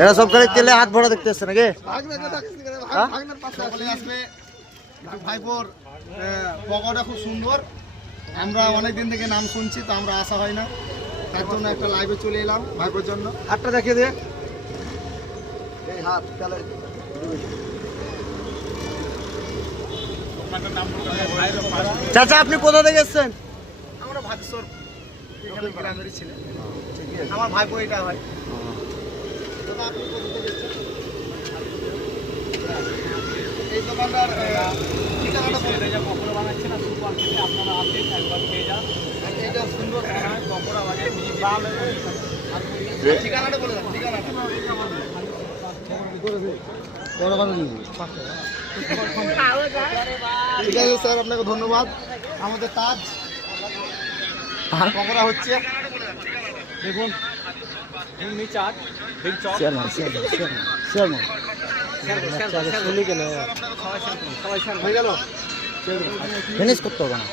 এরা সব গাড়ি তেলে হাত ভরা দেখতে আসছে নাকি? ভাইপোর পকোড়া খুব সুন্দর, আমরা অনেকদিন থেকে নাম শুনছি, তো আমরা আসা হয় না, তার জন্য একটা লাইভে চলে এলাম ভাইপোর জন্য। হাতটা দেখিয়ে দে, এই হাত তাহলে চাচা আপনি কোথা থেকে এসেছেন? আমরা ভাগেশ্বর এখানে গ্রামেরই ছিলেন, আমার ভাইপো এটা হয়। দাদা আপনি কোথা থেকে এসেছেন? এই দোকানটার ঠিকানাটা বলে দেয়, পকোড়া বানাচ্ছে না সুপার খেতে, আপনারা আসেন একবার খেয়ে যান, এটা সুন্দর বানায় পকোড়া বানিয়ে ঠিকানাটা বলে দেন। ঠিকানাটা ঠিক আছে স্যার, আপনাকে ধন্যবাদ। আমাদের তাজ পকোড়া হচ্ছে, দেখুন ফিনিশ করতে হবে না।